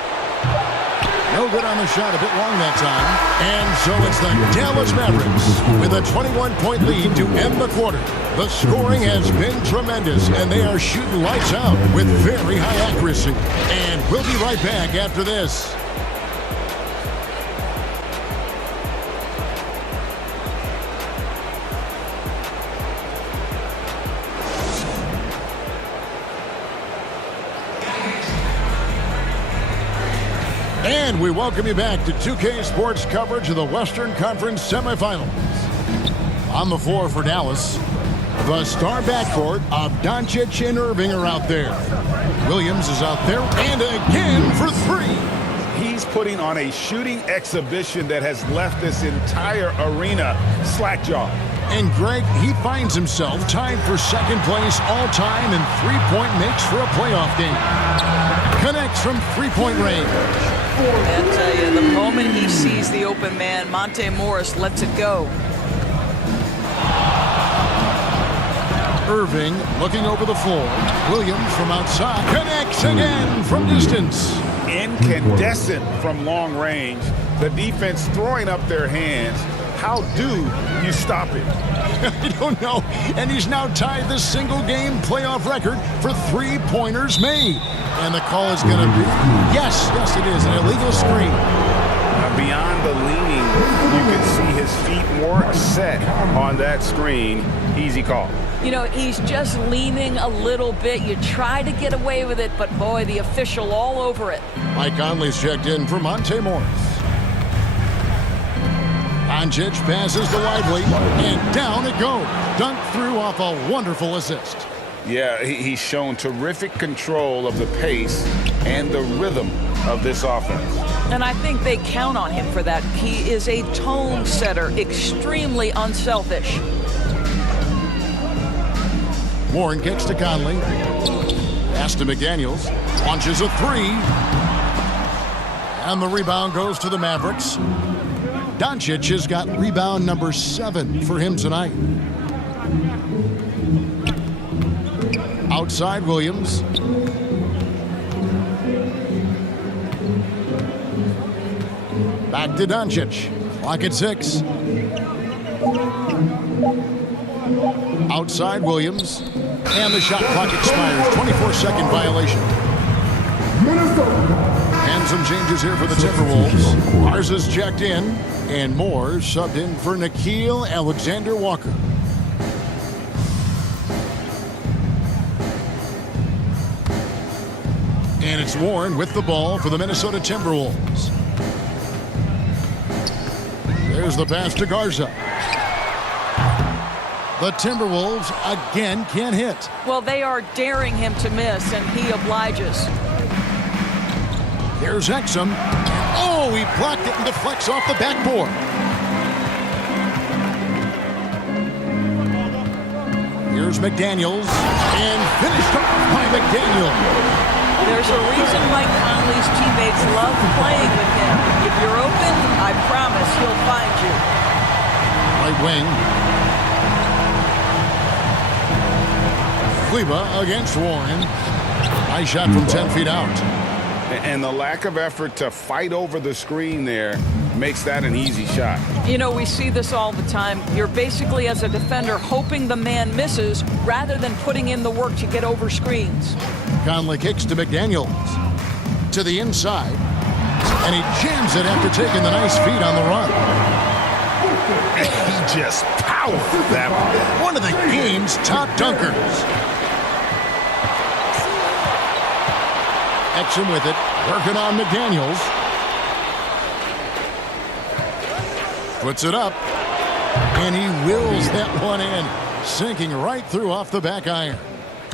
No good on the shot, a bit long that time. And so it's the Dallas Mavericks with a 21-point lead to end the quarter. The scoring has been tremendous, and they are shooting lights out with very high accuracy. And we'll be right back after this. And we welcome you back to 2K Sports coverage of the Western Conference Semifinals. On the floor for Dallas, the star backcourt of Dončić and Irving are out there. Williams is out there, and again for 3. He's putting on a shooting exhibition that has left this entire arena slack-jawed. And Greg, he finds himself tied for 2nd place all-time in three-point makes for a playoff game. Connects from three-point range. I tell you, the moment he sees the open man, Monte Morris lets it go. Irving looking over the floor. Williams from outside connects again from distance. Incandescent from long range. The defense throwing up their hands. How do you stop it? I don't know. And he's now tied the single-game playoff record for three-pointers made. And the call is going to be, yes, it is, an illegal screen. Beyond the leaning, you can see his feet more set on that screen. Easy call. You know, he's just leaning a little bit. You try to get away with it, but boy, the official all over it. Mike Conley's checked in for Monte Morris. Dončić passes to Lively, and down it goes. Dunked through off a wonderful assist. Yeah, he's shown terrific control of the pace and the rhythm of this offense. And I think they count on him for that. He is a tone setter, extremely unselfish. Warren kicks to Conley. Pass to McDaniels. Launches a three. And the rebound goes to the Mavericks. Dončić has got rebound number 7 for him tonight. Outside Williams. Back to Dončić. Clock at 6. Outside Williams. And the shot clock expires. 24-second violation. And some changes here for the Timberwolves. Mars is checked in. And Moore subbed in for Nickeil Alexander-Walker. And it's Warren with the ball for the Minnesota Timberwolves. There's the pass to Garza. The Timberwolves again can't hit. Well, they are daring him to miss, and he obliges. Here's Exum. Oh, he blocked it and deflects off the backboard. Here's McDaniels. And finished off by McDaniels. There's a reason Mike Conley's teammates love playing with him. If you're open, I promise he'll find you. Right wing. Kleba against Warren. Nice shot from 10 feet out. And the lack of effort to fight over the screen there makes that an easy shot. You know, we see this all the time. You're basically, as a defender, hoping the man misses rather than putting in the work to get over screens. Conley kicks to McDaniels. To the inside. And he jams it after taking the nice feed on the run. He just powered that one. One of the game's top dunkers. Exum with it, working on McDaniels. Puts it up, and he wills that one in, sinking right through off the back iron.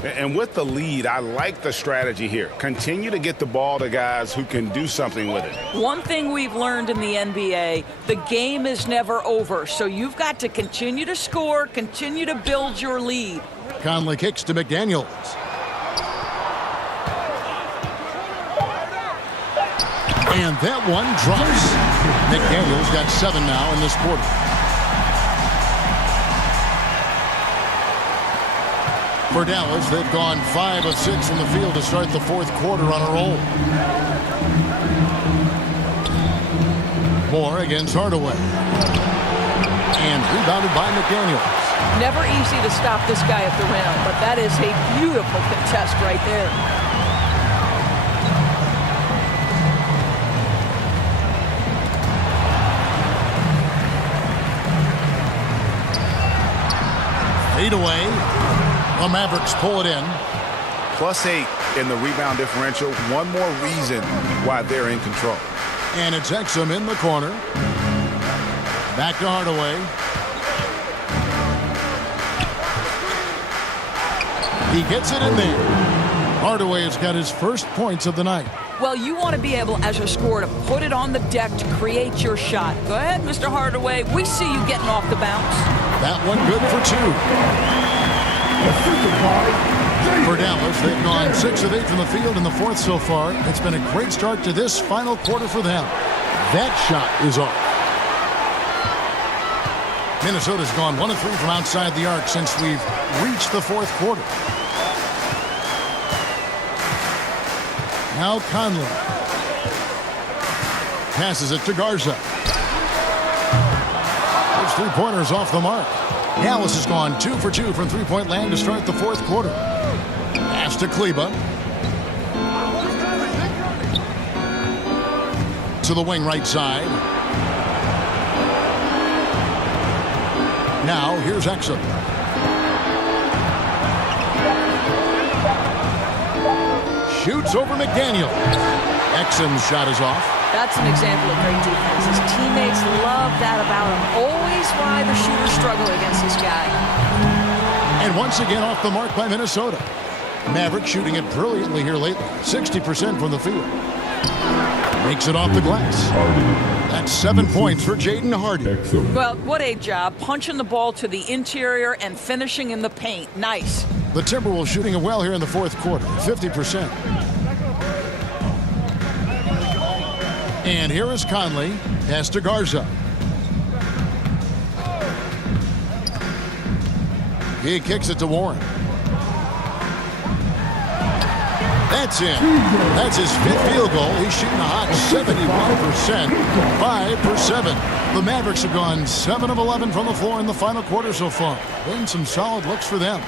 And with the lead, I like the strategy here. Continue to get the ball to guys who can do something with it. One thing we've learned in the NBA, the game is never over, so you've got to continue to score, continue to build your lead. Conley kicks to McDaniels. And that one drops. McDaniels got 7 now in this quarter. For Dallas, they've gone 5 of 6 from the field to start the fourth quarter on a roll. Moore against Hardaway. And rebounded by McDaniels. Never easy to stop this guy at the rim, but that is a beautiful contest right there. Fade away. The Mavericks pull it in. +8 in the rebound differential. One more reason why they're in control. And it's Exum in the corner. Back to Hardaway. He gets it in there. Hardaway has got his first points of the night. Well, you want to be able, as a scorer, to put it on the deck to create your shot. Go ahead, Mr. Hardaway. We see you getting off the bounce. That one good for 2. For Dallas, they've gone 6 of 8 from the field in the fourth so far. It's been a great start to this final quarter for them. That shot is off. Minnesota's gone 1 of 3 from outside the arc since we've reached the fourth quarter. Now Conley. Passes it to Garza. His three-pointers off the mark. Dallas has gone 2 for 2 from three-point land to start the fourth quarter. Pass to Kleba. To the wing right side. Now here's Exum. Shoots over McDaniel. Exum's shot is off. That's an example of great defense. His teammates love that about him. Always why the shooters struggle against this guy. And once again off the mark by Minnesota. Mavericks shooting it brilliantly here lately. 60% from the field. Makes it off the glass. That's 7 points for Jaden Hardy. Well, what a job. Punching the ball to the interior and finishing in the paint. Nice. The Timberwolves shooting it well here in the fourth quarter. 50%. And here is Conley. Pass to Garza. He kicks it to Warren. That's in. That's his 5th field goal. He's shooting a hot 71%. 5 for 7. The Mavericks have gone 7 of 11 from the floor in the final quarter so far. Been some solid looks for them.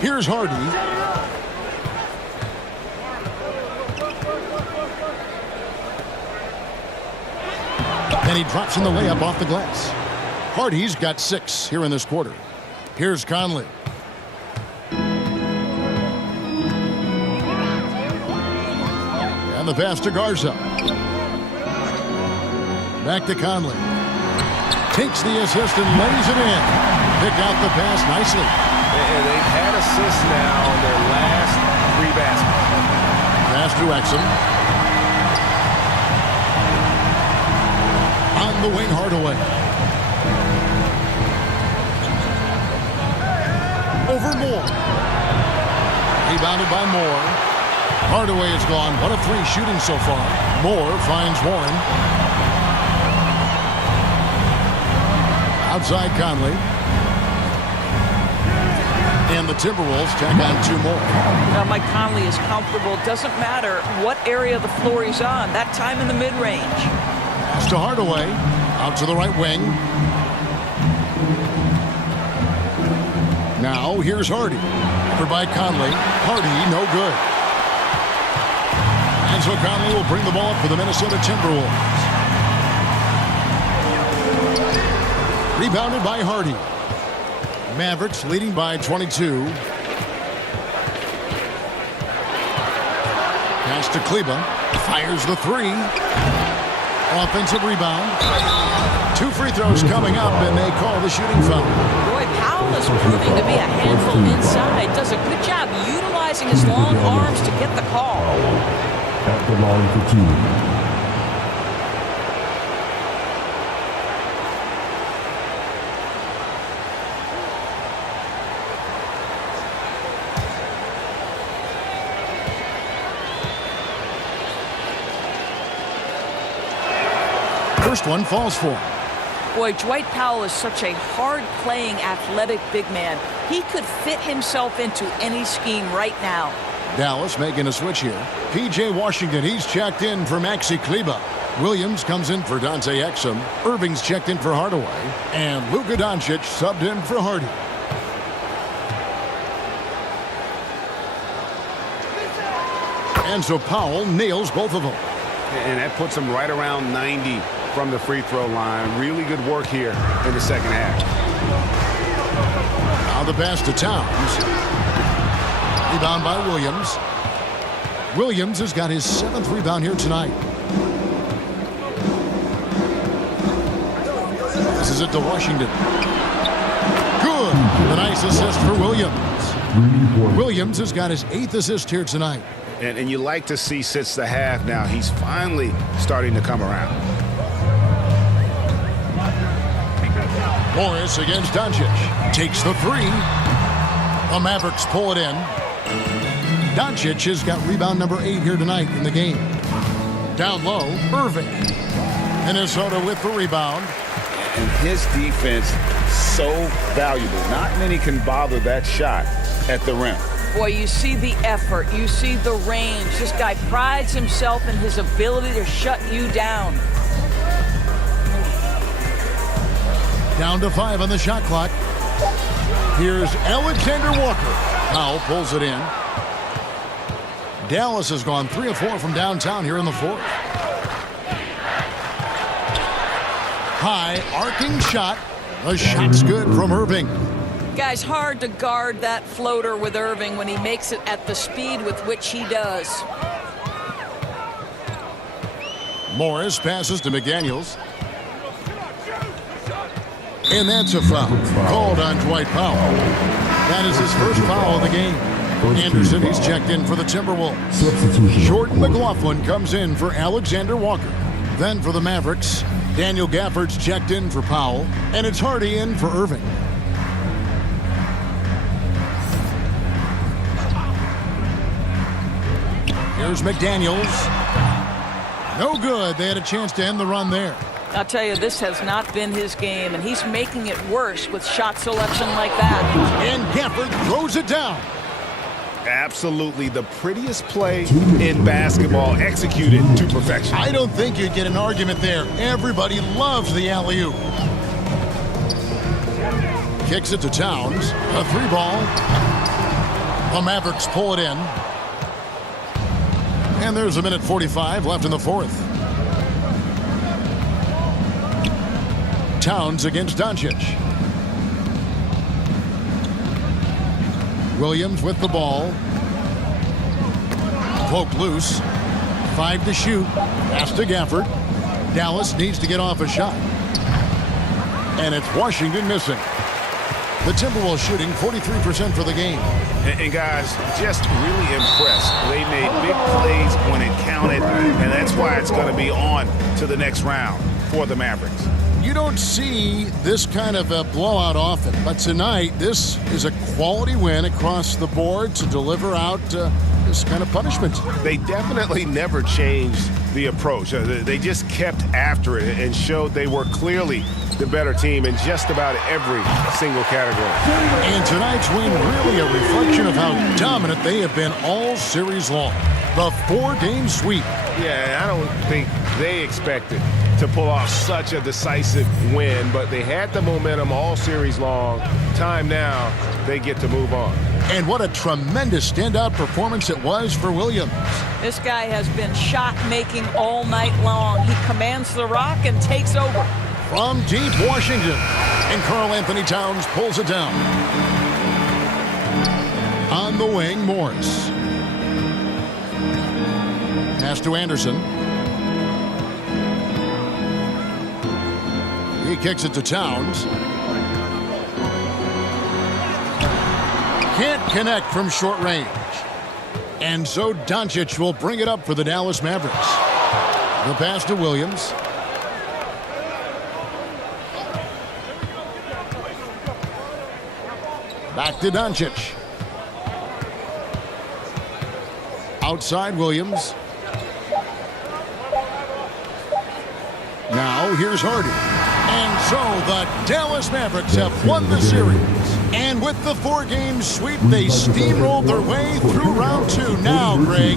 Here's Hardy. And he drops in the layup off the glass. Hardy's got 6 here in this quarter. Here's Conley. And the pass to Garza. Back to Conley. Takes the assist and lays it in. Pick out the pass nicely. And they've had assists now on their last 3 baskets. Pass to Exum. On the wing, Hardaway. Over Moore. Rebounded by Moore. Hardaway has gone 1 of 3 shooting so far. Moore finds Warren. Outside Conley. And the Timberwolves tack on 2 more. Now Mike Conley is comfortable. Doesn't matter what area of the floor he's on. That time in the mid-range. Pass to Hardaway. Out to the right wing. Now here's Hardy. Covered by Conley. Hardy no good. And so Conley will bring the ball up for the Minnesota Timberwolves. Rebounded by Hardy. Mavericks leading by 22. Pass to Kleba. Fires the 3. Offensive rebound. 2 free throws coming up, and they call the shooting foul. Boy, Powell is proving to be a handful inside. Does a good job utilizing his long arms to get the call. At the line for 2. First one falls for him. Boy, Dwight Powell is such a hard-playing, athletic big man. He could fit himself into any scheme right now. Dallas making a switch here. P.J. Washington, he's checked in for Maxi Kleba. Williams comes in for Dante Exum. Irving's checked in for Hardaway. And Luka Dončić subbed in for Hardy. And so Powell nails both of them. And that puts him right around 90 from the free throw line. Really good work here in the second half. Now the pass to Towns. Rebound by Williams. Williams has got his 7th rebound here tonight. This is it to Washington. Good. A nice assist for Williams. Williams has got his 8th assist here tonight. And you like to see since the half now, he's finally starting to come around. Morris against Dončić. Takes the 3. The Mavericks pull it in. Dončić has got rebound number 8 here tonight in the game. Down low, Irving. Minnesota with the rebound. And his defense so valuable. Not many can bother that shot at the rim. Boy, you see the effort. You see the range. This guy prides himself in his ability to shut you down. Down to 5 on the shot clock. Here's Alexander Walker. Powell pulls it in. Dallas has gone 3 of 4 from downtown here in the fourth. High arcing shot. The shot's good from Irving. Guys, hard to guard that floater with Irving when he makes it at the speed with which he does. Morris passes to McDaniels. And that's a foul called on Dwight Powell. That is his first foul of the game. Anderson, he's checked in for the Timberwolves. Jordan McLaughlin comes in for Alexander Walker. Then for the Mavericks, Daniel Gafford's checked in for Powell. And it's Hardy in for Irving. Here's McDaniels. No good. They had a chance to end the run there. I'll tell you, this has not been his game, and he's making it worse with shot selection like that. And Gafford throws it down. Absolutely the prettiest play in basketball, executed to perfection. I don't think you'd get an argument there. Everybody loves the alley-oop. Kicks it to Towns. A 3-ball. The Mavericks pull it in. And there's a minute 45 left in the fourth. Towns against Dončić. Williams with the ball. Poked loose. 5 to shoot. Pass to Gafford. Dallas needs to get off a shot. And it's Washington missing. The Timberwolves shooting 43% for the game. And guys, just really impressed. They made big plays when it counted, and that's why it's going to be on to the next round for the Mavericks. You don't see this kind of a blowout often, but tonight this is a quality win across the board to deliver out this kind of punishment. They definitely never changed the approach. They just kept after it and showed they were clearly the better team in just about every single category. And tonight's win really a reflection of how dominant they have been all series long. The 4-game sweep. Yeah, I don't think they expected to pull off such a decisive win, but they had the momentum all series long. Time now, they get to move on. And what a tremendous standout performance it was for Williams. This guy has been shot-making all night long. He commands the rock and takes over. From deep Washington, and Karl-Anthony Towns pulls it down. On the wing, Morris. Pass to Anderson. He kicks it to Towns. Can't connect from short range. And so Dončić will bring it up for the Dallas Mavericks. The pass to Williams. Back to Dončić. Outside Williams. Now here's Hardy. And so the Dallas Mavericks have won the series. And with the 4-game sweep, they steamrolled their way through round 2. Now, Greg,